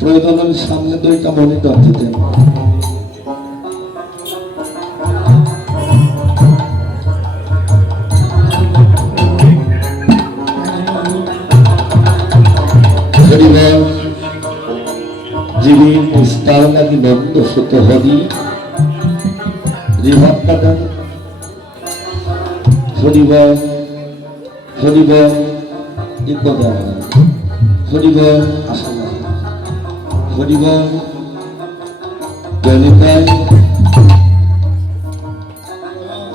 প্রয়োজনের সামনে দুইটা মনিটর দিতেন। যিনি নিস্তার লাগি বন্ধ সুত হরি রিভাবটা হরিব হরিব হরিব আশা হরিব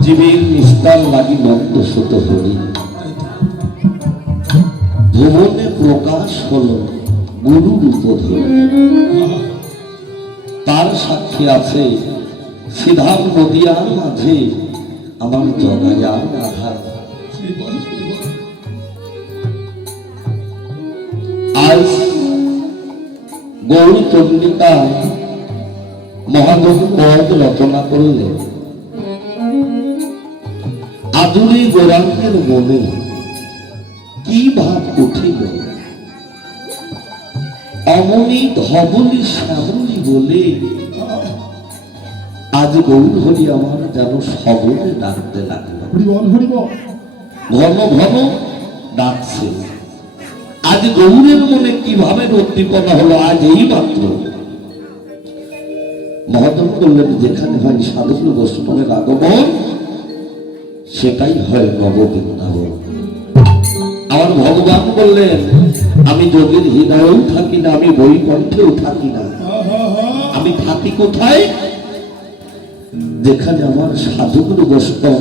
জীবের নিস্তার লাগি নন্দ সুত হরি ভুবনে প্রকাশ হল গুরু রূপ ধরে। তার সাক্ষী আছে সিধাম নদিয়ার মাঝে আমার জগায়ার আধার। আজ গৌরী চন্ডিকা মহাদেব পদ রচনা করলে আদুরি গোরাঙ্গের মনে কি ভাব উঠিল, অমনি ধবলি শ্যামলি বলে আজ গৌর হরি আমার যেন সবলে ডাকতে লাগলো। ঘন ঘন ডাকছে। আজ গৌরের মনে কিভাবে উদ্দীপনা হলো আজ এই মাত্র। মহাদেব বললেন যেখানে হয় সাধু বৈষ্ণবের আগমন সেটাই হয় নববৃন্দাবন। আমার ভগবান বললেন আমি যোগীর হৃদয়েও থাকি না, আমি বৈকুণ্ঠেও থাকি না, আমি থাকি কোথায়? যেখানে আমার সাধুগুরু বৈষ্ণব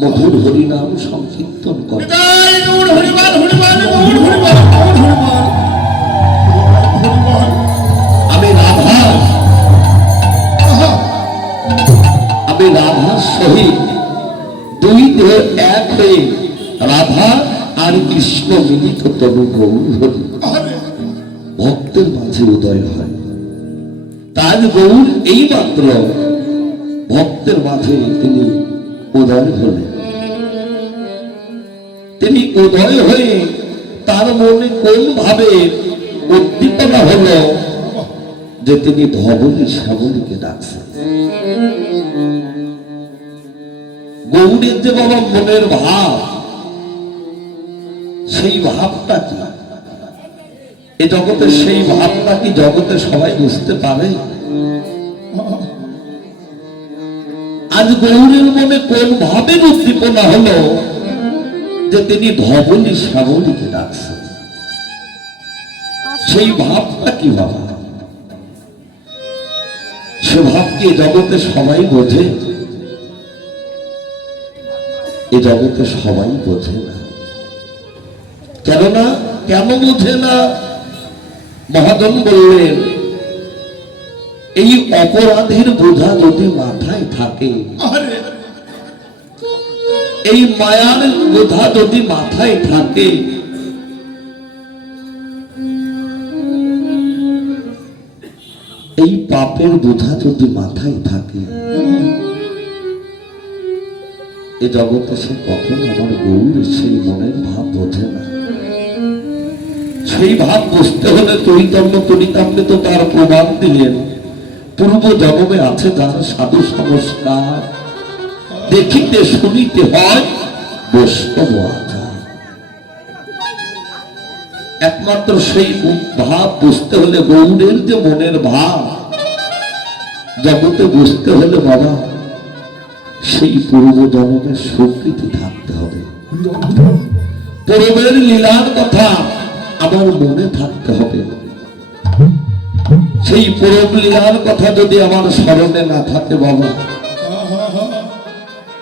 মধুর হরিনাম সংকীর্তন করে। আমি রাধার সহিত দুই দেহ এক হয়ে রাধা আর কৃষ্ণ মিলিত তনু গৌর হরি ভক্তের মাঝে উদয় হয়। তার গৌর এই মাত্র ভক্তের মাঝে তিনি উদয় হলেন। তিনি উদয় হয়ে তার মনে কোন ভাবে উদ্দীপনা হলো যে তিনি ধবলী শ্যামলীকে ডাকছেন। গৌরের যে বাবা মনের ভাব, সেই ভাবটা কি এ জগতে, সেই ভাবটা কি জগতে সবাই বুঝতে পারে? আজ গৌরের মনে কোন ভাবে উদ্দীপনা হলো যে তিনি ধবলী শ্যামলীকে ডাকছেন? সেই ভাবটা কি বাবা? সে ভাবকে জগতে সবাই বোঝে? এ জগতে সবাই বোঝে না। কেননা কেন বোঝে না? মহাজন বললেন, এই অপরাধের বোঝা যদি মাথায় থাকে, এই মায়ার বোঝা যদি মাথায় থাকে, এই পাপের বোঝা যদি মাথায় থাকে, এ জগতে সে কখন আমার গৌর সেই মনের ভাব বোঝে না। সেই ভাব বুঝতে হলে চৈতন্য চরিতামৃত তার প্রমাণ দিলেন। পূর্ব জন্মে আছে যার সাধু সংস্কার, দেখিতে শুনিতে হয় বৈষ্ণব আচার। একমাত্র সেই ভাব বুঝতে হলে, গৌরের যে মনের ভাব জগতে বুঝতে হলে বাবা, সেই পূর্ব জন্মের স্বীকৃতি থাকতে হবে। পূর্বের লীলার কথা আমার মনে থাকতে হবে। সেই পূর্ব লীলার কথা যদি আমার স্মরণে না থাকে বাবা,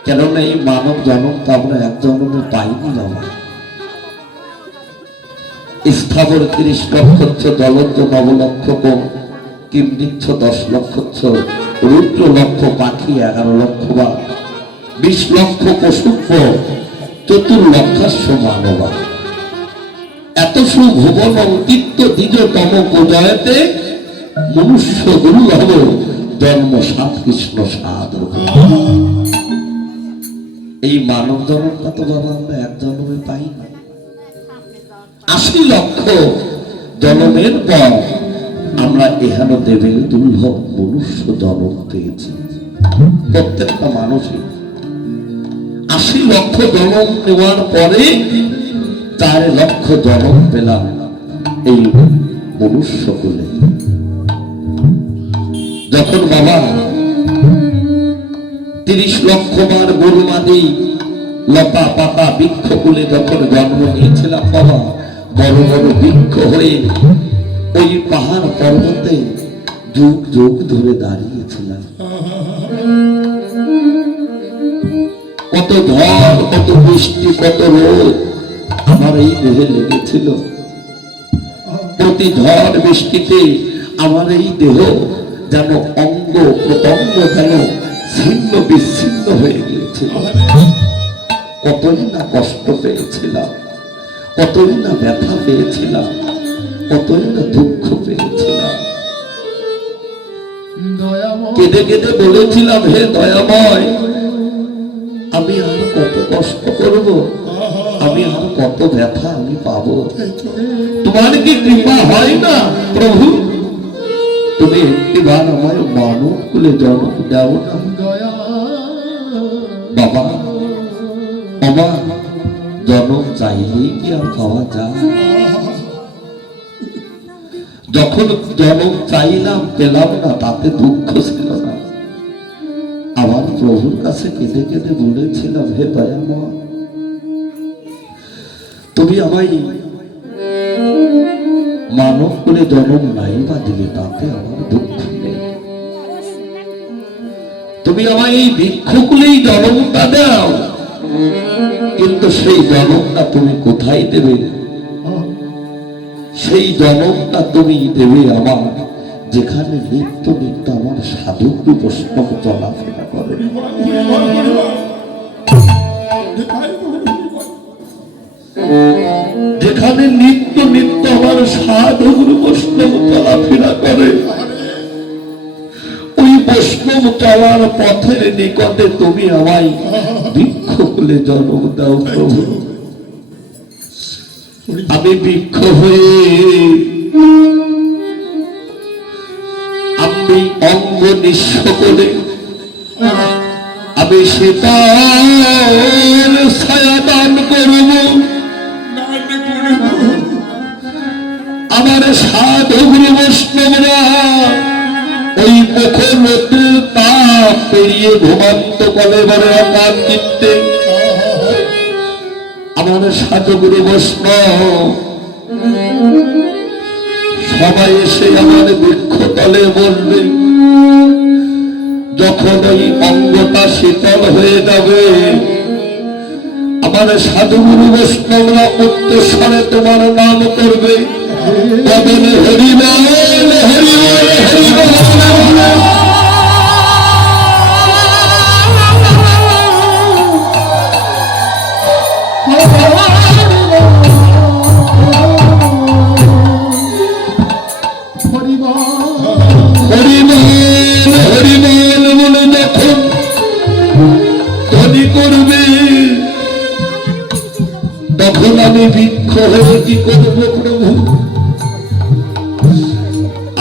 কেননা এই মানব জন্ম তো আমরা এক জন্মে পাইনি বাবা। স্থাবর 30 লক্ষ, দলজ 9 লক্ষ, কিমৃচ্ছ 10 লক্ষ, রুদ্র লক্ষ, পাখি 11 লক্ষ, বা 20 লক্ষ পশুত্ব, 4 লক্ষাস্য মানবা। এত সুভুবন অঙ্কিত দ্বিজতম পূজয়তে মনুষ্য দুর্লভ জন্ম সাত কৃষ্ণ সাধু। এই মানব জন্মটা তো বাবা আমরা এক জন্মে পাই না। 80 লক্ষ জন্মের পর আমরা এখানে দেবের দুর্লভ মনুষ্য জন্ম পেয়েছি। প্রত্যেকটা মানুষই 80 লক্ষ জন্ম নেওয়ার পরে 4 লক্ষ জন্ম পেলাম এই মনুষ্য কুলে। যখন বাবা 30 লক্ষ বার গরুমাদি লতা পাতা বৃক্ষ কুলে যখন জন্ম নিয়েছিলাম বাবা, বড় বড় বৃক্ষ হয়ে ওই পাহাড় পর্বতে যুগ যুগ ধরে দাঁড়িয়েছিলাম। কত ঝড়, কত বৃষ্টি, কত রোদ আমার এই দেহে লেগেছিল। প্রতি ঝড় বৃষ্টিতে আমার এই দেহ যেন অঙ্গ প্রত্যঙ্গ যেন ছিন্ন বিচ্ছিন্ন হয়ে গিয়েছিল। কতই না কষ্ট পেয়েছিলাম, কতই না ব্যথা পেয়েছিলাম, কতই না দুঃখ পেয়েছিলাম। কেঁদে কেঁদে বলেছিলাম, হে দয়াময়, আমি আর কত কষ্ট করব, আমি আর কত ব্যথা আমি পাবো? তোমার কি কৃপা হয় না প্রভু? তুমি একটিবার আমার মানব কুলে জন্ম দাও না বাবা। আমার জন্ম চাইলেই কি আর পাওয়া যায়? যখন জন্ম চাইলাম পেলাম না, তাতে দুঃখ ছিল না। আমার প্রভুর কাছে কেঁদে কেঁদে বলেছিলাম, হে দয়াময়, তুমি আমায় মানব করে জন্ম নাই বা দিলে, তাতে আমার দুঃখ নেই। তুমি আমায় এই বৃক্ষকুলেই জন্মটা দাও, কিন্তু সেই জন্মটা তুমি কোথায় দেবে? সেই জন্মটা তুমি দেবে আমার যেখানে নিত্য নিত্য আমার সাধক বৈষ্ণব চলাফেরা করে। যেখানে নিত্য নিত্য আমার সাধুগুরু বৈষ্ণব চলাফেরা করে, ওই বৈষ্ণব চলার পথের নিকটে তুমি আমায় বৃক্ষ কুলে জন্ম দাও প্রভু। আমি বৃক্ষ হয়ে আমি অঙ্গ নিঃস্ব করে আমি সেটার ছায়া দান করব। আমার সাধুগুরু বৈষ্ণবরা ওই মুখের তাপ পেরিয়ে ঘুমান্ত কলে বলে আমার চিত্তে আমার সাধুগুরু বৈষ্ণব সবাই এসে আমার বৃক্ষ তলে বলবে। যখন ওই অঙ্গটা শীতল হয়ে যাবে, আমার সাধুগুরু বৈষ্ণবরা উচ্চস্বরে তোমার নাম করবে, বদনে হরিবল হরিবল হরিবল। তখন আমি বৃক্ষ হয়ে কি করব প্রভু?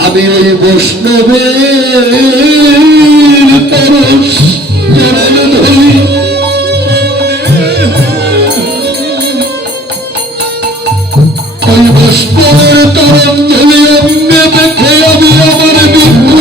আমি ওই বৈষ্ণবের পরশ চরণ ধরি, ওই বৈষ্ণবের চরণ ধরি অঙ্গে দেখে আমি আমার বৃক্ষ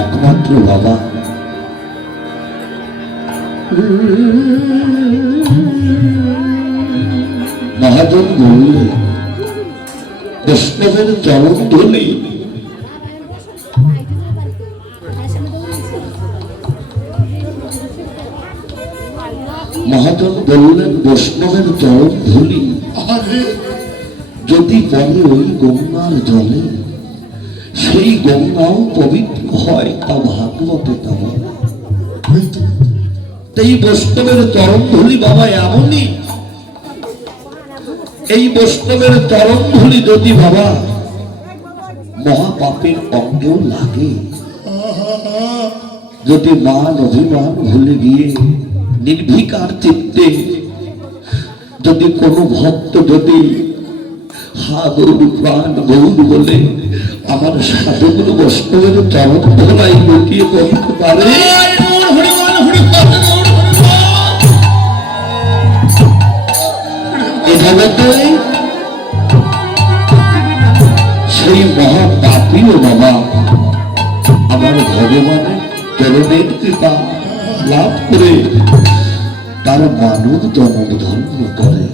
একমাত্র বাবা মহাজন বললে বৈষ্ণবের চরণ ধরি। মহাজন বললেন বৈষ্ণবের চরণ ধরি যদি পড়ে ওই গঙ্গার জলে, সেই গঙ্গাও পবিত্র হয়, তা ভাগবতে তেমন। এই বৈষ্ণবের চরণ ধুলি বাবা এমনই, এই বৈষ্ণবের চরণ ধুলি যদি বাবা মহাপাপের অঙ্গেও লাগে, যদি মান অভিমান ভুলে গিয়ে নির্ভীকার চিত্তে যদি কোনো ভক্ত যদি হা গৌর প্রাণ গৌর বলে আমার সাধুগুরু বৈষ্ণবের চরণ ধোলাই লুটিয়ে বলতে পারে, সেই মহাপাপীও বাবা আমার ভগবানের চরণের কৃপা লাভ করে তার মানব জন্ম ধন্য করে।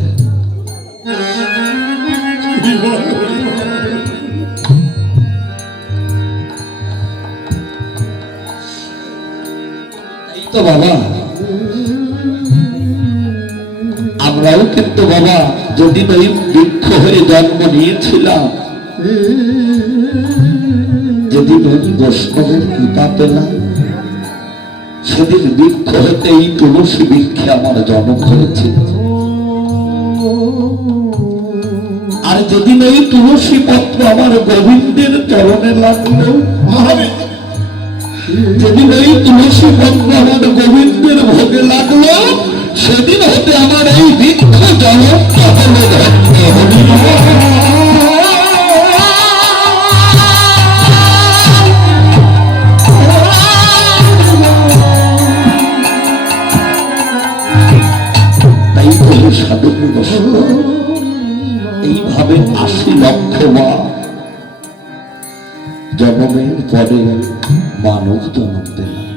তো বাবা আমরাও কিন্তু বাবা যদি ওই বৃক্ষ হয়ে জন্ম নিয়েছিলাম, যদি ওই বৈষ্ণবের কৃপা পেলাম, সেদিন বৃক্ষ হতে এই তুলসী বৃক্ষে আমার জন্ম হয়েছিল। আর যদি এই তুলসী পত্র আমার গোবিন্দের চরণে লাগলো, যদি এই তুলসী পত্র আমার গোবিন্দের ভোগে লাগলো, সেদিন হতে আমার এই বৃক্ষ জনকটা হলো ধন্য। জন্মের পরে মানব জন্ম পেলাম।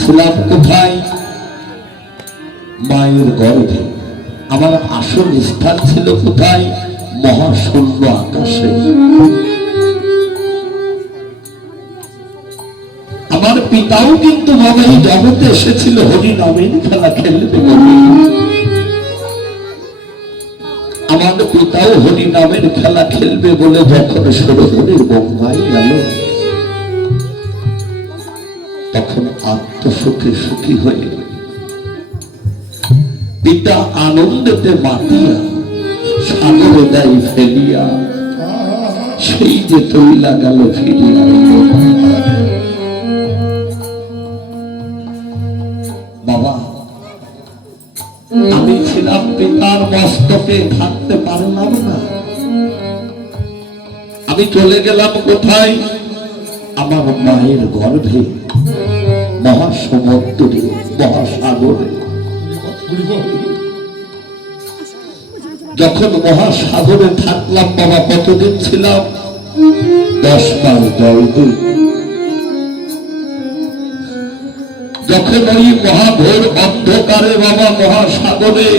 ছিলাম কোথায়? মায়ের গর্ভে। আমার আসল স্থান ছিল কোথায়? মহাশূন্য আকাশে। আমার পিতাও কিন্তু বাবা এই জগতে এসেছিল হরি নামের খেলা খেলবে বলে। আমার পিতাও হরি নামের খেলা খেলবে বলে যখন সরোবরের বোম্বাই গেল, তখন আত্মসুখে সুখী হয়ে পিতা আনন্দেতে মাতিয়া সাগরে দেয় ফেলিয়া, সেই যে তৈলা গেল ফিরিয়া। বাবা, আমি ছিলাম পিতার মস্তকে, থাকতে পারলাম না। আমি চলে গেলাম কোথায়? আমার মায়ের গর্ভে, মহাসমুদ্রে, মহাসাগরে। যখন মহাসাগরে থাকলাম বাবা, কতদিন ছিলাম? 10 মাস 10 দিন। যখন ওই মহাঘোর অন্ধকারে বাবা মহাসাগরে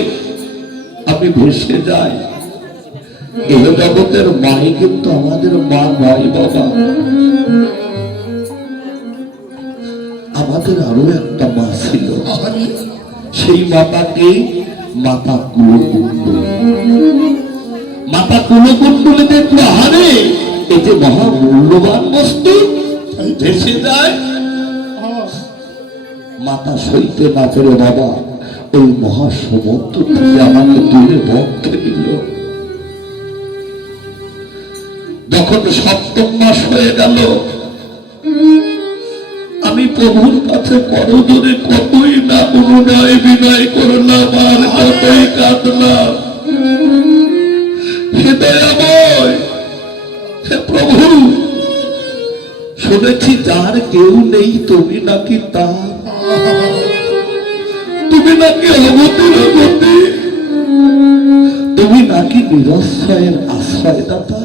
আমি ভেসে যাই, এ জগতের মাই কিন্তু আমাদের মা নয় বাবা। আমাদের আরো একটা মা ছিল, সেই মাতাকে মাতা কুলকুণ্ডলী। মাতা কুলকুণ্ডলী দেখলো, আরে এই যে মহামূল্যবান বস্তু ভেসে যায়। মাতা সইতে না পেরে বাবা ওই মহাসমুদ্র থেকে আমাকে তুলে বক্ষে নিল। যখন 7ম মাস হয়ে গেল, আমি প্রভুর কাছে করজোরে কতই না অনুনয় বিনয় করলাম, আর কতই কাঁদলাম। হে দয়াময়, হে প্রভু, শুনেছি যার কেউ নেই তুমি নাকি তার, তুমি নাকি অবতীর গতি, তুমি নাকি নিরশ্রয়ের আশ্রয়দাতা,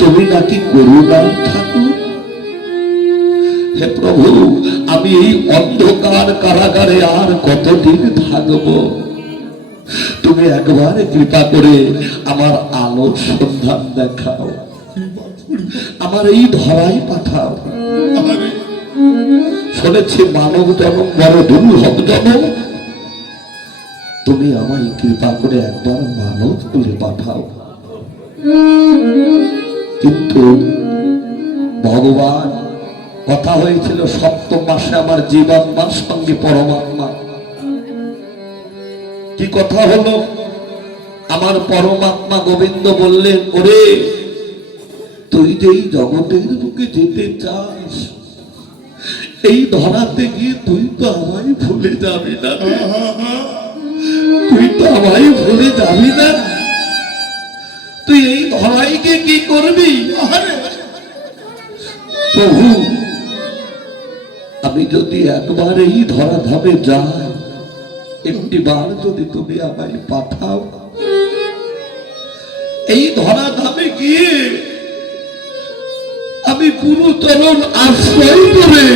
তুমি নাকি করুণার ঠাকুর। হে প্রভু, আমি এই অন্ধকার কারাগারে আর কতদিন থাকব? তুমি একবার কৃপা করে আমার আলোর সন্ধান দেখাও, আমার এই ধরাই পাঠাও। শুনেছি মানব জন্ম বড় দুর্লভ জন্ম, তুমি আমায় কৃপা করে একবার মানব করে পাঠাও। কিন্তু ভগবান, কথা হয়েছিল 7ম মাসে আমার জীবাত্মার সঙ্গে পরমাত্মা। কি কথা হলো? আমার পরমাত্মা গোবিন্দ বললেন, ওরে তুই যে এই জগতের বুকে যেতে চাস, এই ধরাতে গিয়ে তুই তো আমায় ভুলে যাবি না, তুই তো আমায় ভুলে যাবি না। তুই এই ধরাইকে কি করবি? প্রভু, আমি যদি একবার এই ধরা ধামে যাই, একটি বার যদি তুমি আমায় পাঠাও, এই ধরা ধামে গিয়ে আমি গুরুচরণ আশ্রয় করে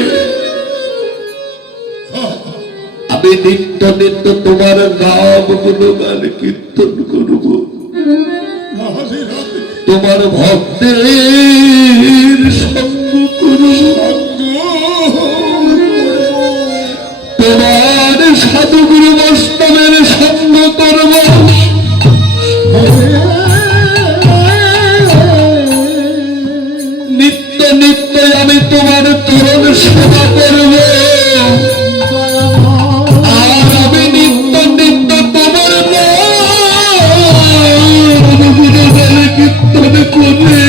আমি নিত্য নিত্য তোমার নাম গুণগান কীর্তন করব, তোমার ভক্তের সঙ্গ করব, তোমার সাধুগুরু বৈষ্ণবের সঙ্গ করব। নিত্য নিত্য আমি তোমার চরণ সেবা করব, আর আমি নিত্য নিত্য তোমার কীর্তন করে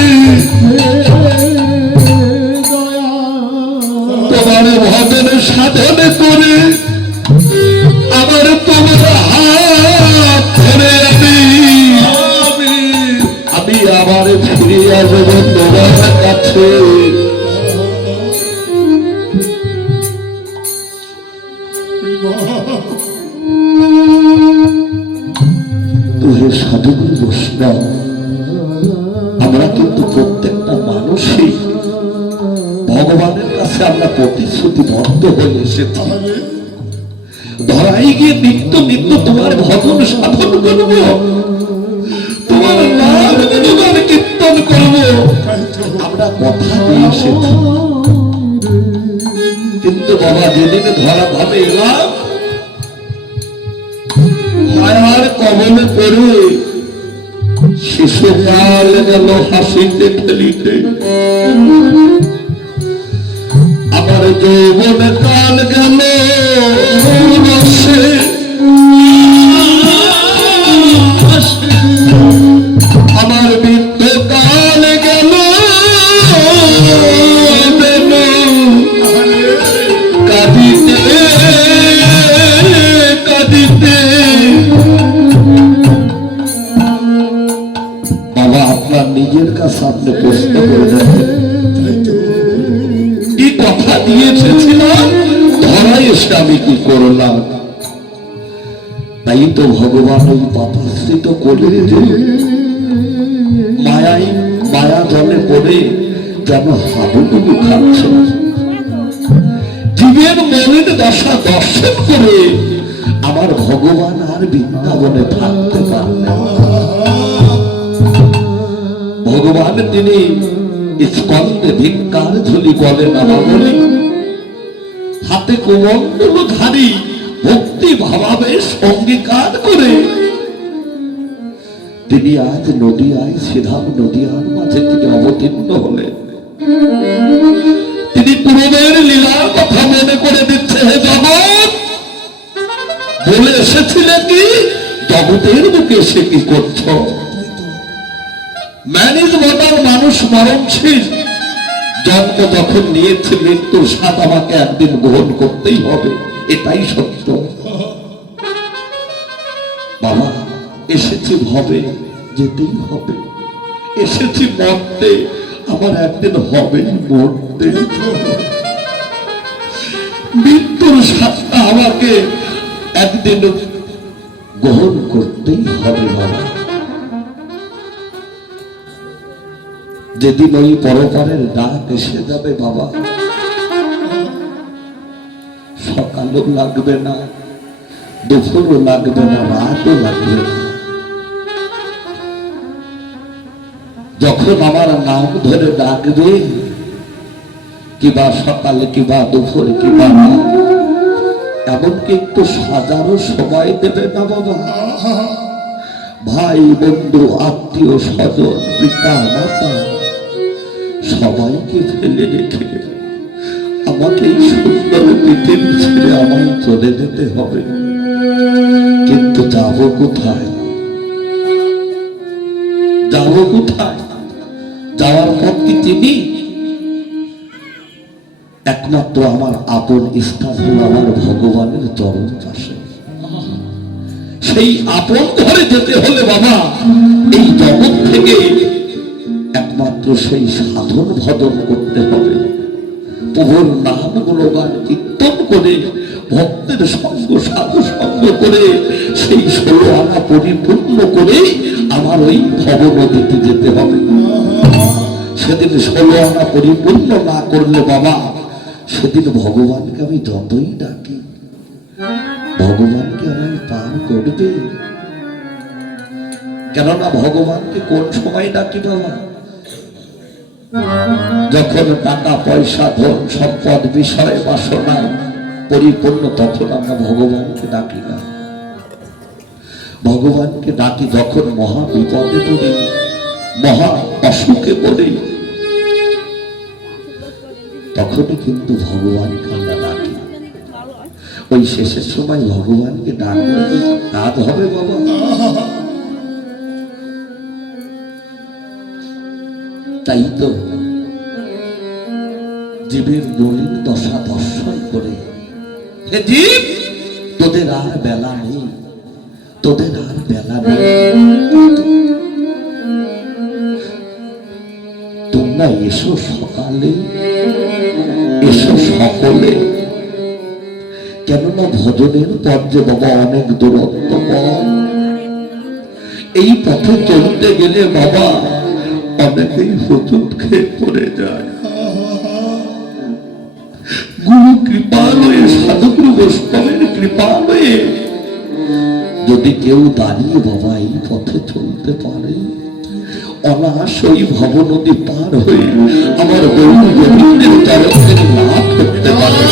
ভগবানের কাছে আমরা প্রতিশ্রুতিবদ্ধ হয়ে এসেছি, ধরাই গিয়ে নিত্য নিত্য তোমার ভজন সাধন করব, তোমার নাম গুণগান কীর্তন করব, আমরা কথা দিয়ে এসেছি। কিন্তু বাবা যেদিন ধরা ভাবে এলাম, মায়ার কবলে পড়ে শিশুকাল গেল হাসিতে খেলিতে, আমার যৌবন কাল গেল রসে, আমার বৃদ্ধ কাল গেল কাঁদিতে কাঁদিতে। বাবা আপনার নিজের কাছে আপনি প্রশ্ন করে দেখেন, কি কথা দিয়ে এসেছিলাম, ধরাই এসে আমি কি করলাম? তাই তো ভগবান ওই পাপাশ্রিত করে মায়াই মায়া জলে পড়ে যেন হাবুডুবু খাচ্ছে, জীবের মনের দশা দর্শন করে আমার ভগবান আর বৃন্দাবনে থাকতে পারলেন। ভগবান তিনি স্কন্ধে ভিক্ষার ঝুলি বলেন আমাবলি, হাতে কোমল ধারী ভক্তি ভাবাবেশ অঙ্গীকার করে তিনি আজ নদিয়ায় সিধাম নদিয়ার মাঝে তিনি অবতীর্ণ হলেন। তিনি পূর্বের লীলার কথা মনে করে দিচ্ছে, হে জগৎ, বলে এসেছিলেন কি জগতের বুকে সে কি করছ? ম্যানিজ মতার মানুষ মরণশীল, জন্ম যখন নিয়েছে মৃত্যুর স্বাদ আমাকে একদিন গ্রহণ করতেই হবে, এটাই সত্য। বাবা এসেছি ভবে, যেতেই হবে, এসেছি মরতে, আমার একদিন হবে মরতে, মৃত্যুর স্বাদটা আমাকে একদিন গ্রহণ করতেই হবে। বাবা যেদিন ওই পরপারের ডাক এসে যাবে বাবা, সকালও লাগবে না, দুপুরও লাগবে না, রাতও লাগবে না, যখন আমার নাম ধরে ডাকবে, কিবা সকালে কিবা দুপুরে কিবা রাত, এমনকি একটু সাজারও সময় দেবে না বাবা। ভাই বন্ধু আত্মীয় স্বজন পিতা মাতা সবাইকে ফেলে রেখে আমাকে এই সুন্দর পৃথিবী ছেড়ে আমায় চলে যেতে হবে। কিন্তু যাব কোথায়? যাব কোথায়? যাওয়ার পথ কি চিনি? একমাত্র আমার আপন স্থান হল আমার ভগবানের চরণ পাশে। সেই আপন ঘরে যেতে হলে বাবা এই জগৎ থেকে একমাত্র সেই সাধন ভজন করতে হবে, প্রভুর নাম গুণগান কীর্তন করে ভক্তের সঙ্গ সাধু সঙ্গ করে সেই 16 আনা পরিপূর্ণ করে আমার ওই ভব নদীতে যেতে হবে। সেদিন 16 আনা পরিপূর্ণ না করলে বাবা সেদিন ভগবানকে আমি যতই ডাকি ভগবানকে আমায় পার করবে। কেননা ভগবানকে কোন সময় ডাকি বাবা? যখন টাকা পয়সা ধন সম্পদ বিষয় বাসনায় পরিপূর্ণ, তখন আমরা ভগবানকে ডাকি না। ভগবানকে ডাকি যখন মহা বিপদে পড়ি, মহা অসুখে পড়ি, তখনই কিন্তু ভগবানকে আমরা ডাকি। ওই শেষের সময় ভগবানকে ডাকলে কাজ হবে বাবা? তাই তো জীবের মলিন দশা দর্শন করে, হে জীব তোদের আর বেলা নেই, তোদের আর বেলা নেই, তোমরা এসো সকালে, এসো সকলে। কেননা ভজনের পথ যে বাবা অনেক দূরত্ব পথ, এই পথে চলতে গেলে বাবা অনেকেই হুজুট খেয়ে পড়ে যায়। সাধুগুরু বৈষ্ণবের কৃপা হয়ে যদি কেউ দাঁড়িয়ে বাবা এই পথে চলতে পারে, অনায়াস ওই ভব নদী পার হয়ে আমার গৌর গোবিন্দের চরণের লাভ করতে পারে।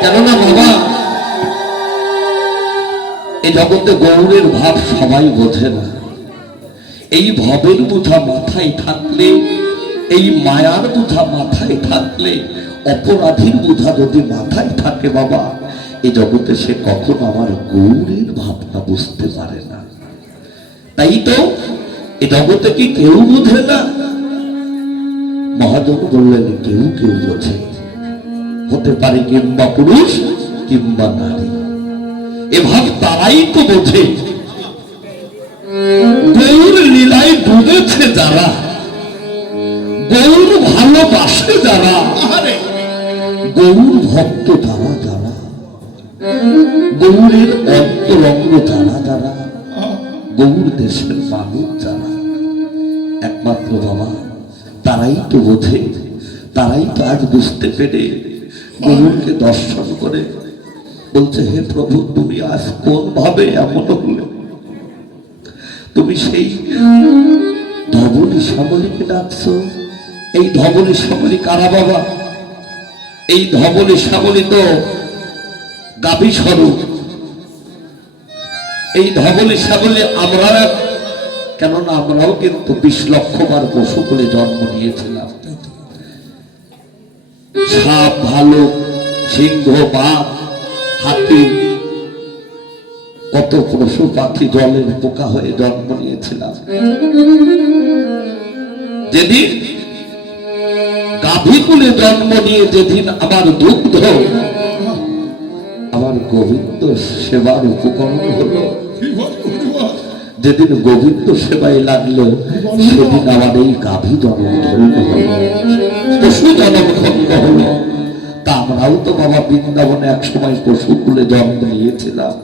কেননা বাবা এই জগতে গৌরের ভাব সবাই বোঝে না। এই ভবের বোঝা মাথায় থাকলে, এই মায়ার বোঝা মাথায় থাকলে, অপরাধীর বোঝা যদি মাথায় থাকে বাবা, এই জগতে সে কখনো আমার গৌরের ভাবটা বুঝতে পারে না। তাই তো এই জগতে কি কেউ বোঝে না? মহাজন বললেন কেউ কেউ বোঝে, হতে পারে কিংবা পুরুষ কিংবা নারী। এ ভাব তারাই তো বোঝে। গৌর লীলায় ডুবেছে যারা, গৌর ভালোবাসে যারা, গৌর ভক্ত যারা যারা, গৌরের অন্তরঙ্গ যারা যারা, গৌর দেশের মানুষ যারা, একমাত্র বাবা তারাই তো বোঝে। তারাই তো আজ বুঝতে পেরে গৌরকে দর্শন করে বলছে, হে প্রভু তুমি আজ কোন ভাবে এমন হলে? তুমি সেই ধবনী শ্যামলীকে ডাকছো। এই ধবনী শ্যামলী কারা বাবা? এই ধবনী শ্যামলী তো গাভী স্বরূপ। এই ধবনী শ্যামলী আমরা, কেননা আমরাও কিন্তু 20 লক্ষ বার পশু করে জন্ম নিয়েছিলাম। সাপ, ভালুক, সিংহ, বাঘ, হাতি, কত পশু পাখি জলের পোকা হয়ে জন্ম নিয়েছিলাম। যেদিন গাভী কুলে জন্ম নিয়ে যেদিন আমার দুগ্ধ আমার গোবিন্দ সেবার উপকরণ হলো, যেদিন গোবিন্দ সেবায় লাগলো, সেদিন আমার এই গাভী জন্ম ধন্য হলো, পশু জন্ম ধন্য হলো। তা আমরাও তো বাবা বৃন্দাবনে এক সময় পশু কুলে জন্ম নিয়েছিলাম।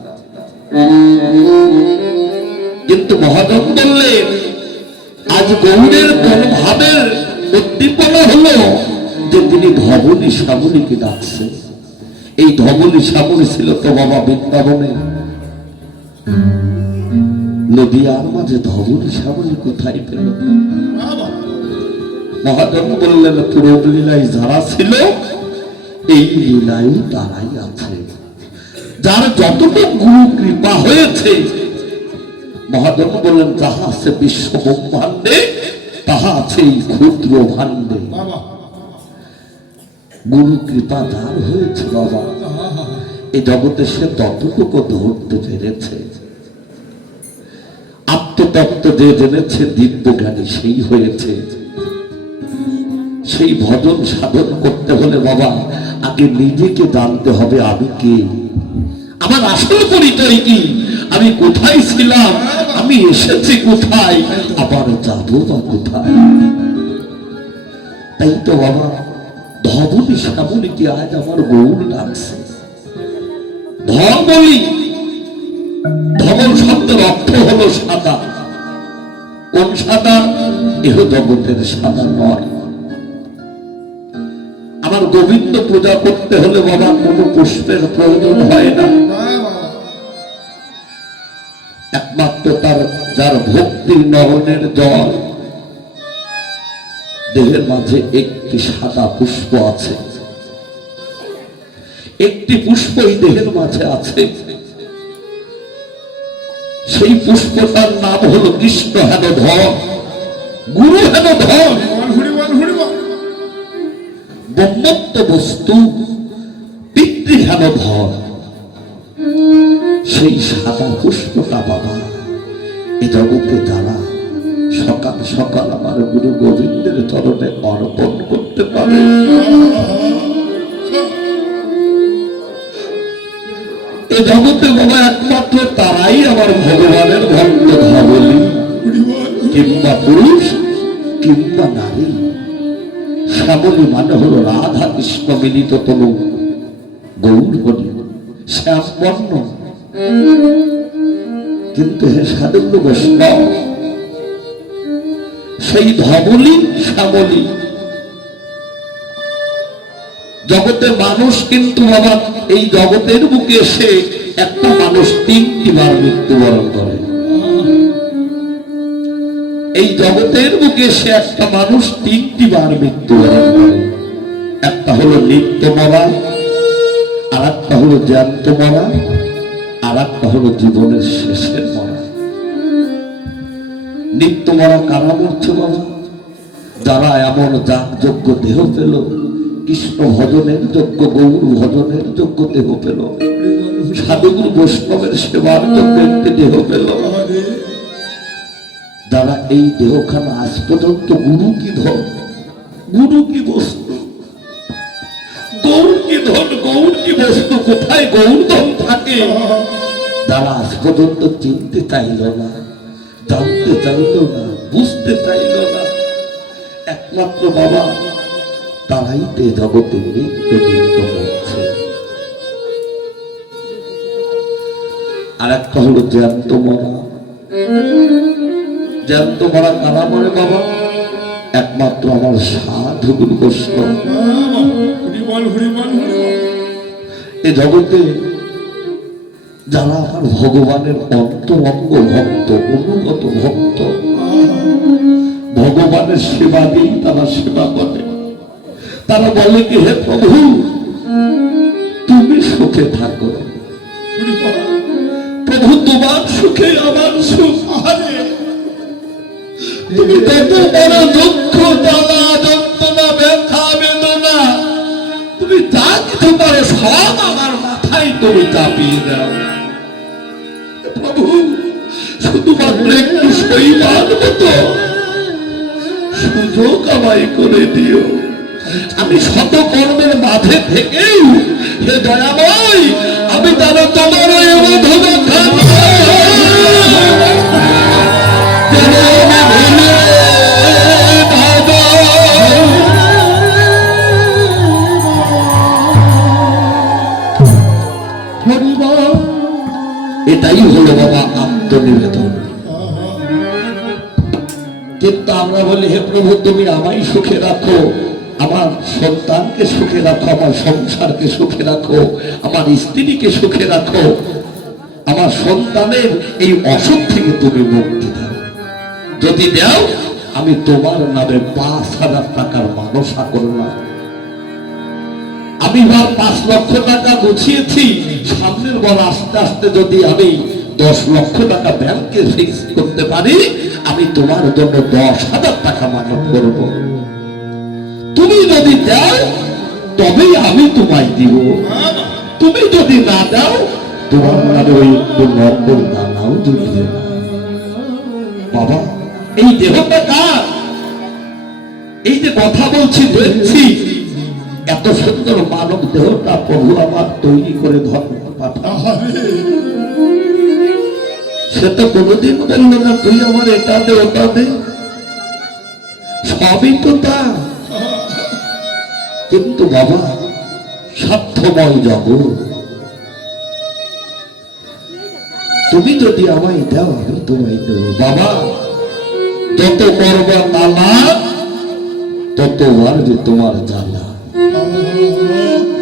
কিন্তু মহাজন বললেন আজ গৌরের কোন ভাবের উদ্দীপনা হলো যে তিনি ধবনী শ্যামলীকে ডাকছেন। এই ধবনী শ্যামলী ছিল তো বাবা বৃন্দাবনে। নদিয়ার মাঝে ধবনী শ্যামলী কোথায় পেল? মহাজন বললেন পুরো লীলায় যারা ছিল এই লীলায় তারাই আছে। যার যতটুকু গুরু কৃপা হয়েছে, মহাজন বললেন যাহা আছে বিশ্ব ব্রহ্মাণ্ডে তাহা আছে এই ক্ষুদ্র ভাণ্ডে। গুরু কৃপা যার হয়েছে বাবা, এই জগতে সে ততটুকু ধরতে পেরেছে। আত্মতত্ত্ব যে জেনেছে দিব্যজ্ঞানী সেই হয়েছে। সেই ভজন সাধন করতে হলে বাবা আগে নিজেকে জানতে হবে আমি কে, আমার আসল পরিচয় কি, আমি কোথায় ছিলাম, আমি এসেছি কোথায়, আবার যাবো বা কোথায়। তাই তো বাবা ধবনী শ্যামলীকে আজ আমার গৌর ডাকছে। ধবনী, ধবন শব্দের অর্থ হলো সাদা। কোন সাদা? এহ জগতের সাদা নয়। আমার গোবিন্দ পূজা করতে হলে বাবা কোনো পুষ্পের প্রয়োজন হয় না। একমাত্র তার যার ভক্তির নয়নের জল, দেহের মাঝে একটি সাদা পুষ্প আছে, একটি পুষ্প এই দেহের মাঝে আছে। সেই পুষ্পটার নাম হলো কৃষ্ণ হেন ধন, গুরু হেন ধন, ব্রহ্মত্ব বস্তু, পিতৃ হেন ধন। সেই সাদা পুষ্পটা বাবা এ জগতে যারা সকাল সকাল আমার গুরু গোবিন্দের চরণে অর্পণ করতে পারে, এ জগতে বাবা একমাত্র তারাই আমার ভগবানের ভক্ত ধবনী, কিংবা পুরুষ কিংবা নারী। শ্যামলী মানে হলো রাধা কৃষ্ণ মিলিত তনু, গৌর হলি শ্যামবর্ণ। কিন্তু হে সাধু বৈষ্ণব, সেই ধবলি শ্যামলি। জগতে মানুষ কিন্তু বাবা এই জগতের বুকে এসে একটা মানুষ 3টি বার মৃত্যুবরণ করে। এই জগতের বুকে এসে একটা মানুষ 3টি বার মৃত্যুবরণ করে। একটা হলো নিত্য মরা, আর একটা হলো জ্যান্ত মরা, আর একটা হলো জীবনের শেষের মরা। নিত্য মরা কারা মরছে বাবা? যারা এমন যাগযজ্ঞ দেহ পেল, কৃষ্ণ ভজনের যোগ্য, গৌর ভজনের যোগ্য দেহ পেল, সাধুগুরু বৈষ্ণবের সেবার যোগ্য একটি দেহ পেল, যারা এই দেহখানা আজ পর্যন্ত গুরু কি ধন, গুরু কি বস্তু, গৌর কি ধন, গৌর কি বস্তু, কোথায় গৌর ধন থাকে, যারা আজ পর্যন্ত চিনতে চাইল না, জানতে চাইল না, বুঝতে চাইল না, একমাত্র বাবা তারাই তে জগতে নিত্য নিত্য মরছে। আর একটা হলো জ্যান্ত মরা। জ্যান্ত মরা কারা মরে বাবা? একমাত্র আমার সাধুগুরু বৈষ্ণব। এ জগতে যারা আমার ভগবানের অন্তরঙ্গ ভক্ত, অনুগত ভক্ত, ভগবানের সেবা দিই তারা সেবা করে। তারা বলে কি, হে প্রভু তুমি সুখে থাকো, প্রভু তোমার সুখে আমার সুখ, তুমি কত বড় দুঃখ, জ্বালা, যন্ত্রণা, ব্যথা, বেদনা তুমি যা কিছু পারো সব আমার মাথায় তুমি চাপিয়ে দাও। প্রভু শুধুমাত্র একটু সইবার মতো সুযোগ আমায় করে দিও। আমি শত কর্মের মাঝে থেকেও হে দয়াময় আমি তারা তোমার এটাই হলো বাবা আত্মনিবেদন। কিন্তু আমরা বলি, হে প্রভু তুমি আমায় সুখে রাখো, আমার সন্তানকে সুখে রাখো, আমার সংসারকে সুখে রাখো, আমার স্ত্রীকে সুখে রাখো, আমার সন্তানের এই অসুখ থেকে তুমি মুক্তি দাও। যদি দাও আমি তোমার নামে 5,000 টাকার মানসা করলাম। আমি 5 লক্ষ টাকা গুছিয়েছি, সামনের বার আস্তে আস্তে যদি আমি 10 লক্ষ টাকা ব্যাংকে ফিক্স করতে পারি, আমি তোমার জন্য 10,000 টাকা মানব করব। তুমি যদি দাও তবেই আমি তোমায় দিব, তুমি যদি না দাও তোমার নামে ওই নম্বর দানাও জুটবে না। বাবা এই দেহটা কার? এই যে কথা বলছি দেখছি, এত সুন্দর মানব দেহটা প্রভু আমার তৈরি করে ধর্ম পাঠা। সে তো কোনোদিন বললো না তুই আমার এটা দে ওটা দে, সবই তো তা। কিন্তু বাবা স্বার্থময় জগৎ, তুমি যদি আমায় দাও আমি তোমায় দেব। বাবা যত করবা তালা তত বাড়বে তোমার জ্বালা।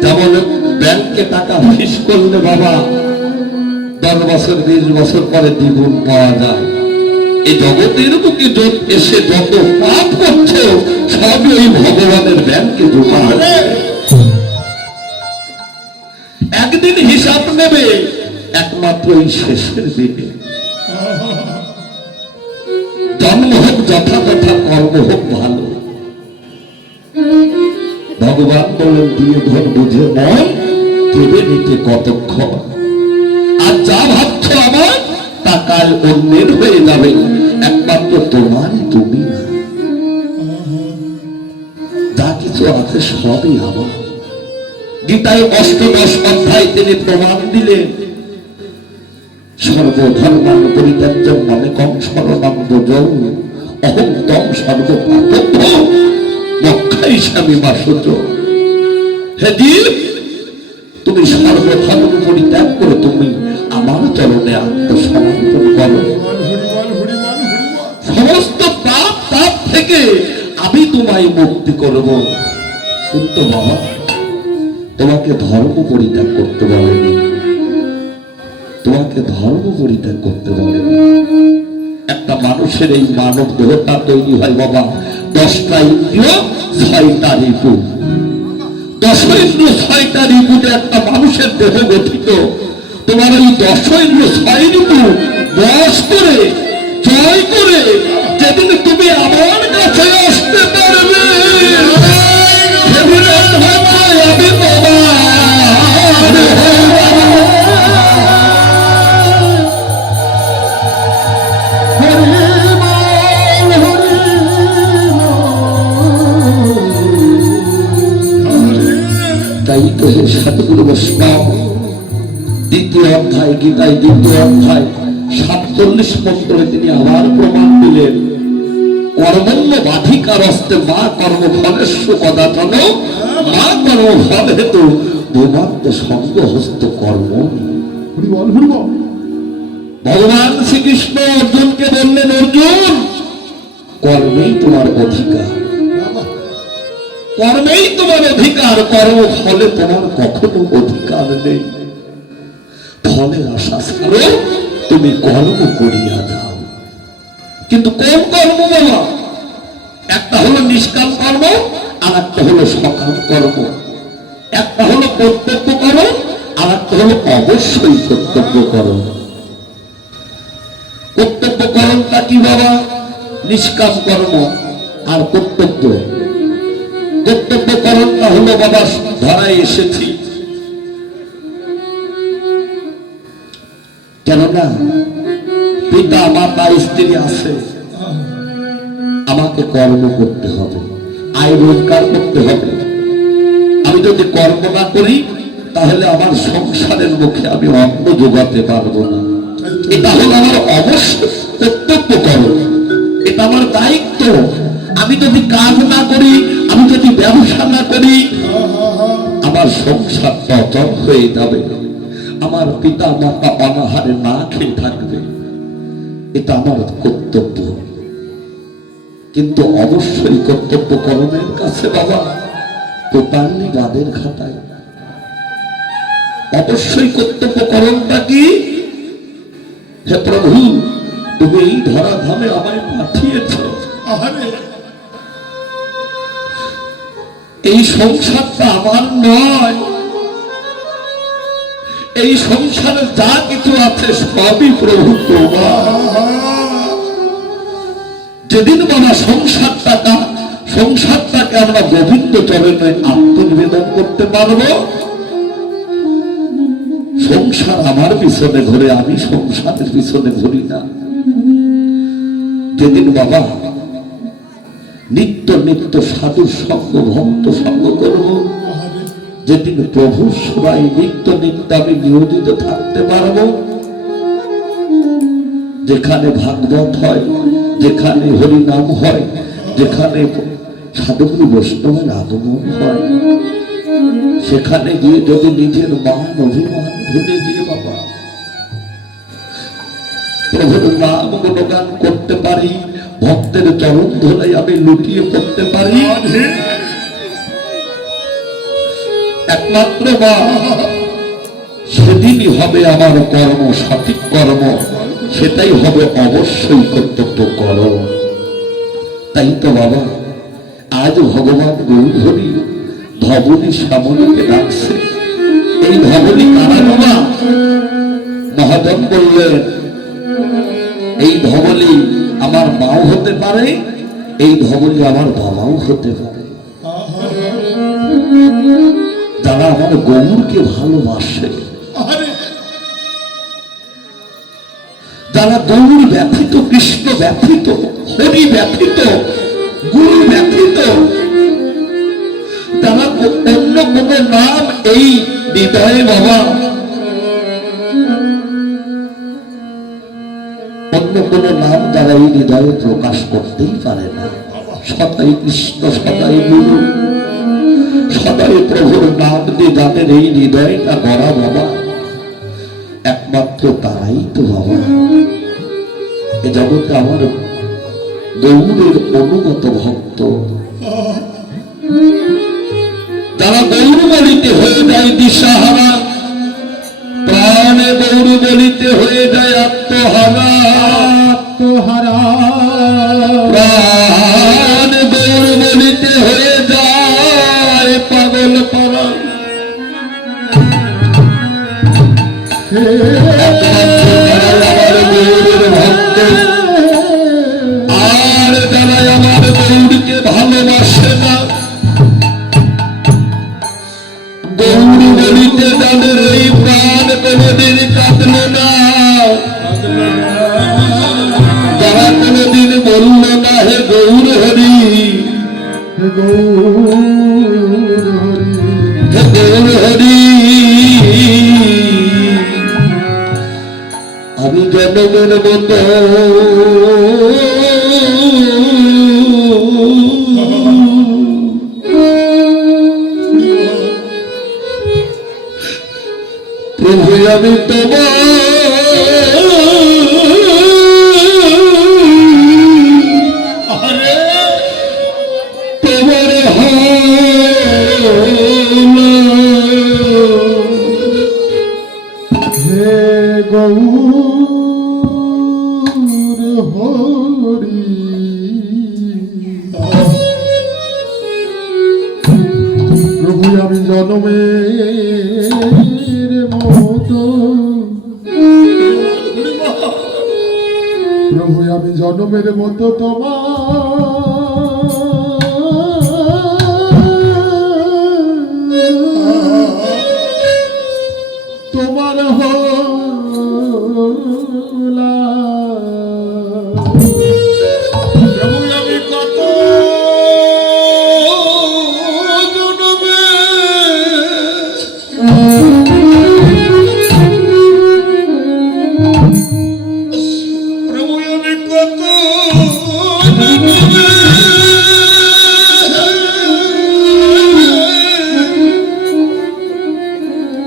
যেমন ব্যাংকে টাকা ফিস করলে বাবা 10 বছর 20 বছর পরে দ্বিগুণ পাওয়া যায়, এই জগতের বুকে এসে যত পাপ করছো সবই ওই ভগবানের ব্যাংকে জমা হবে। একদিন হিসাব নেবে, একমাত্র এই শেষের দিনে। জন্ম হোক যথাযথা, কর্ম হোক ভালো। ভগবান বলেন দিয়ে ধন বুঝে মন কেবে নিতে কতক্ষণ, আর যা ভাবছ আমার তা কাল অন্যের হয়ে যাবে, একমাত্র তোমারই তুমি না। যা কিছু আছে সবই আমার। গীতায় 8 অধ্যায় তিনি প্রমাণ দিলেন, সর্বধর্মান পরিত্যাজ্যং মামেকং শরণং ব্রজৌ অহং ত্বং সর্বপাপভ্যো মোক্ষয়িষ্যামি মা শুচো। হে জীব, তুমি সর্বধর্ম পরিত্যাগ করে তুমি আমার চরণে আত্মসমর্পণ করো। সমস্ত পাপ তাপ থেকে তোমায় মুক্তি করব। কিন্তু বাবা, তোমাকে ধর্ম পরিত্যাগ করতে বলেনি, তোমাকে ধর্ম পরিত্যাগ করতে বলেনি। একটা মানুষের এই মানব দেহটা তৈরি হয় বাবা 10টা ইন্দ্রিয় 6টা রিপু। 10 ইন্দ্রিয় 6টা রিপুতে একটা মানুষের দেহ গঠিত। তোমার ওই 10 ইন্দ্রিয় 6 রিপু বশ করে, জয় করে যেদিন তুমি আমার কাছে আসতে পারবে, সেদিন আমি বাবা তাই তো হে সাধুগুরু বৈষ্ণব, দ্বিতীয় অধ্যায় গীতায় 2য় অধ্যায় 47 মন্ত্রে তিনি আবার প্রমাণ দিলেন, কর্মণ্য বাধিকারস্তে মা কর্মফলেষু কদাচন মা কর্মফল হেতু ভূমাত্ম সঙ্গ হস্ত কর্ম। ভগবান শ্রীকৃষ্ণ অর্জুনকে বললেন, অর্জুন কর্মেই তোমার অধিকার, কর্মেই তোমার অধিকার, কর্ম ফলে তোমার কখনো অধিকার নেই। ফলের আশা ছাড়ো, তুমি কর্ম করিয়া দাও। কিন্তু কোন কর্ম বাবা? একটা হলো নিষ্কাম কর্ম, আর একটা হলো সকাম কর্ম। একটা হলো কর্তব্য করো, আর একটা হলো অবশ্যই কর্তব্য করো। কর্তব্য করণটা কি বাবা? নিষ্কাম কর্ম আর কর্তব্য। কর্তব্য করণটা হলো বাবা, ধরায় এসেছি কেননা পিতা মাতা স্ত্রী আছে, আমাকে কর্ম করতে হবে, আয় রোজগার করতে হবে। আমি যদি কর্ম না করি তাহলে আমার সংসারের মুখে আমি অন্ন যোগাতে পারবো না। এটা হলো আমার অবশ্যই কর্তব্য করণ, এটা আমার দায়িত্ব। আমি যদি কাজ না করি, আমি যদি ব্যবসা না করি, আমার সংসার অচল হয়ে যাবে, আমার পিতা মাতা অনাহারে না খেয়ে থাকবে। এটা আমার কর্তব্য। কিন্তু অবশ্যই কর্তব্য করণের কাছে বাবা প্রতারণী বাদের খাতায়। অবশ্যই কর্তব্য করণটা কি? হে প্রভু, তুমি এই ধরাধামে আমায় পাঠিয়েছ, এই সংসারটা আমার নয়, এই সংসারে যা কিছু আছে সবই প্রভু তোমার। যেদিন বাবা সংসারটাকে আমরা গোবিন্দ চরণে আত্মনিবেদন করতে পারবো, সংসার আমার পিছনে ঘুরে, আমি সংসারের পিছনে ঘুরি না। যেদিন বাবা নিত্য নিত্য সাধু সঙ্গ ভক্ত সঙ্গ করব, যেদিন প্রভু সবাই নিত্য নিত্য আমি নিয়োজিত থাকতে পারবো, যেখানে ভাগবত হয়, যেখানে হরিনাম হয়, যেখানে সাধুগুরু বৈষ্ণবের আগমন হয়, সেখানে গিয়ে যদি নিজের মান অভিমান ভুলে গিয়ে বাবা প্রভুর নাম গুণগান করতে পারি, ভক্তের চরণ ধরে আমি লুটিয়ে পড়তে পারি, একমাত্র মা সেদিনই হবে আমার কর্ম সঠিক কর্ম, সেটাই হবে অবশ্যই কর্তব্য কর্ম। তাই তো বাবা আজ ভগবান গৌরহরি ধবনী শ্যামলীকে ডাকছে। এই ধবনী কারা বাবা? মহাজন বললেন, এই ধবলী আমার মাও হতে পারে, এই ধবলী আমার বাবাও হতে পারে। যারা আমার গৌরকে ভালোবাসে, যারা গৌর ব্যথিত, কৃষ্ণ ব্যথিত, হরি ব্যথিত, গুরু ব্যথিত, তারা অন্য কোন নাম এই হৃদয়ে বাবা, অন্য কোন নাম যারা এই হৃদয়ে প্রকাশ করতেই পারে না। সদাই কৃষ্ণ, সদাই গুরু, সদাই প্রভুর নাম দিয়ে যাদের এই হৃদয়টা গড়া বাবা, একমাত্র তারাই তো বাবা এ জগতে আমার গৌরের অনুগত ভক্ত। যারা গৌর বলিতে হয়ে যায় দিশাহারা, প্রাণে গৌর বলিতে হয়ে যায় আত্মহারা, আত্মহারা প্রাণ গৌর বলিতে হয়ে যায় পাগল পারা। আমার গৌরের ভক্ত আর যারা আমার গৌরকে ভালোবাসে না, গৌর বলিতে তাদের এই প্রাণ কোনদিন কাঁদল না, যারা কোনদিন বলল না হে গৌর হরি, হে গৌর হরি, হে গৌর হরি। আমি জনমের মতো প্রভু আমি তোমার হে গৌর হরি। প্রভু আমি জনমের মতো, প্রভু আমি জনমের মতো তোমার হলাম। প্রভু আমি কত জনমে প্রভু আমি কত জনমে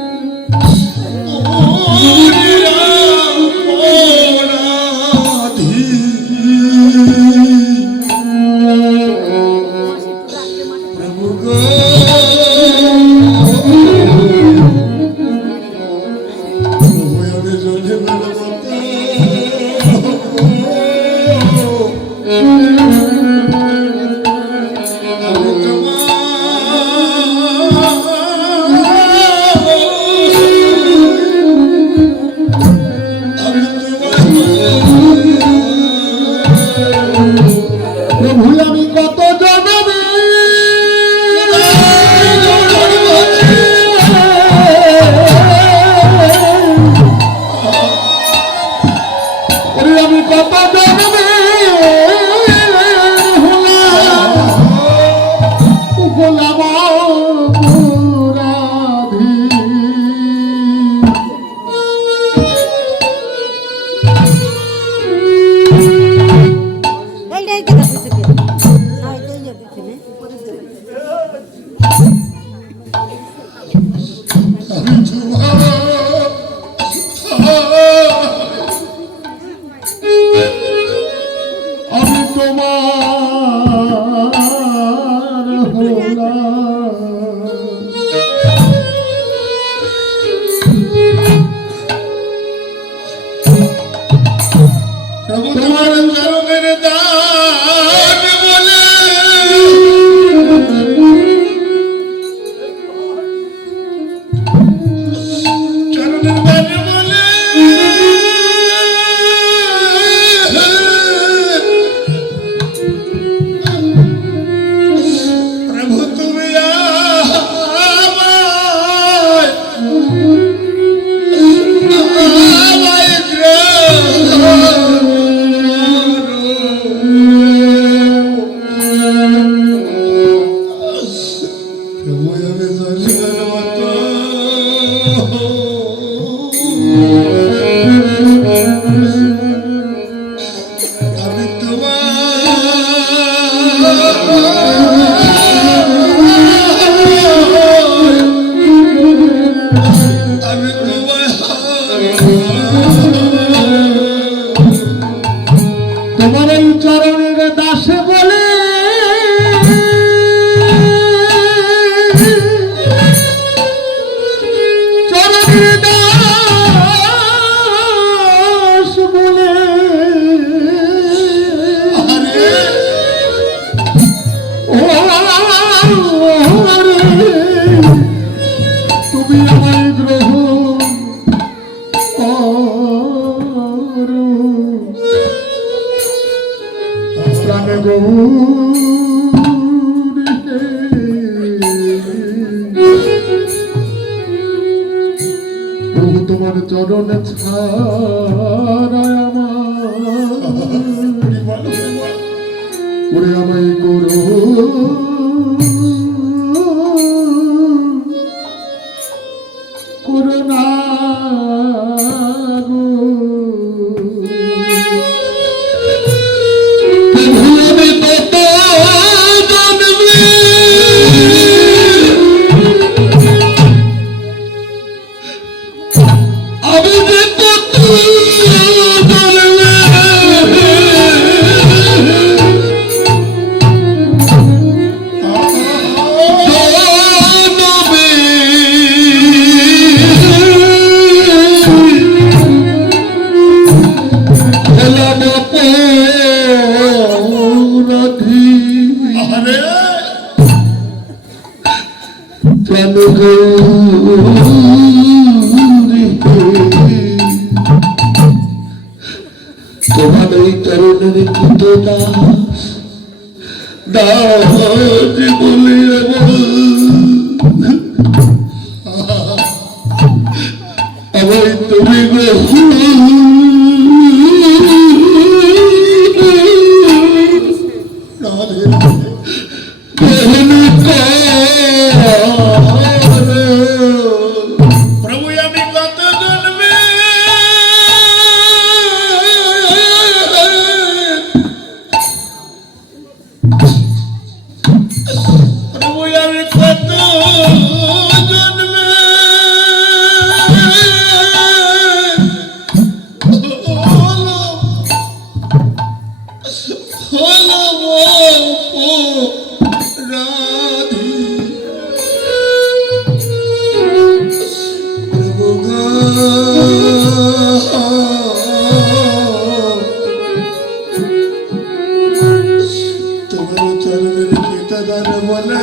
প্রভু আমি কত জনমে আমি কত জনমে হলাম অপরাধী। আমি তোমার হলাম। তোমার চরণের দান বলে চরণের দান বলে প্রভু তুমি আমায় প্রভু তোমার চরণে ছাড়া আমার ওরে আমায় করো করুণা গো। প্রভু আমি কত জন্মে আমি যে কত জন্মে তোমার এই তরুণের কিন্তু দাস বলে আমার তুমি প্রভু আমি কত জন্মে প্রভু আমি কত জন্মে তোমার চরণের কীর্তন বলে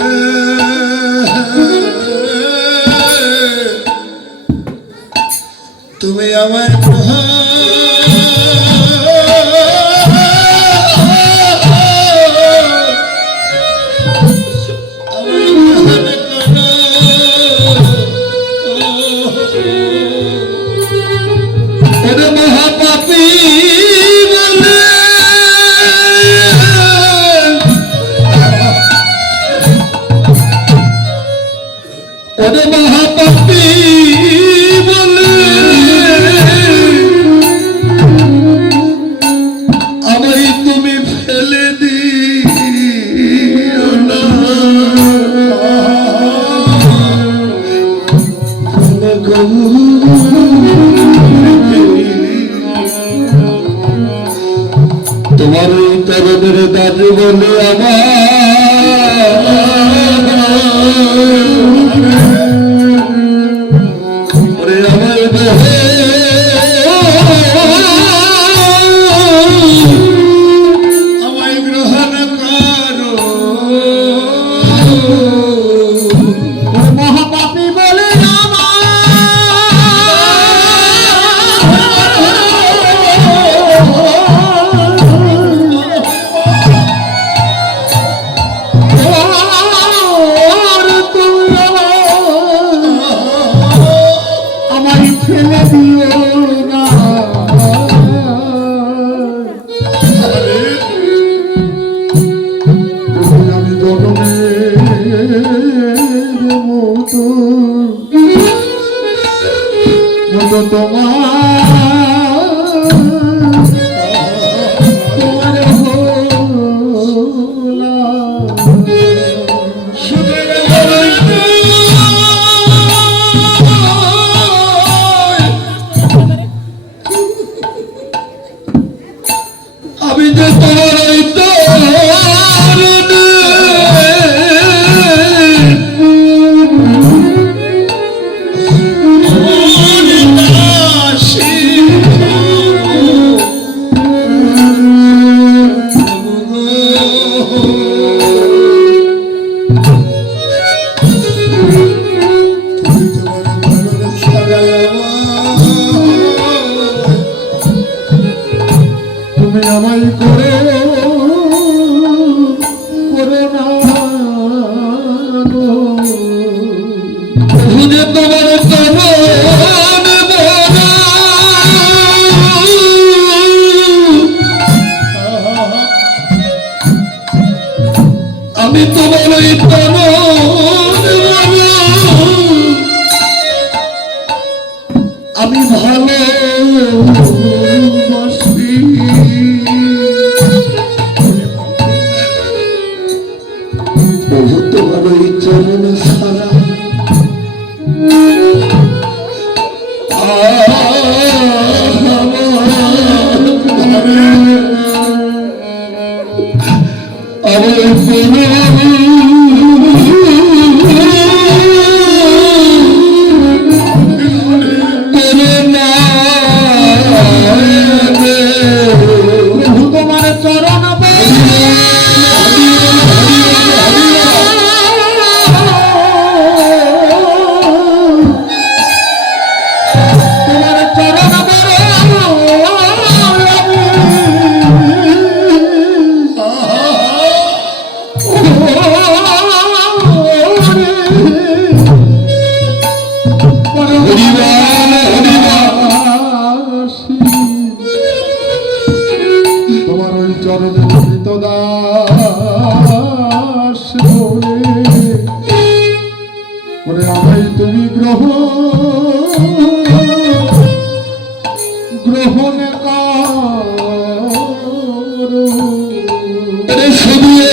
তুমি আমার মহাপাপী বলে ওরে মহাপাপী বলে আমায় তুমি ফেলে দিও না তোমার এই তরুণের দাদি বলে আমায় গ্রহণ করো মহাপাপী বলে আমায় ফেলে দিও না আমি জনমের মতো তোমার আমি যে তোমার এই তুমি আমায় করে চরণে কৃত দাস বলে ওরে আমায় তুমি গ্রহণ করো শুধু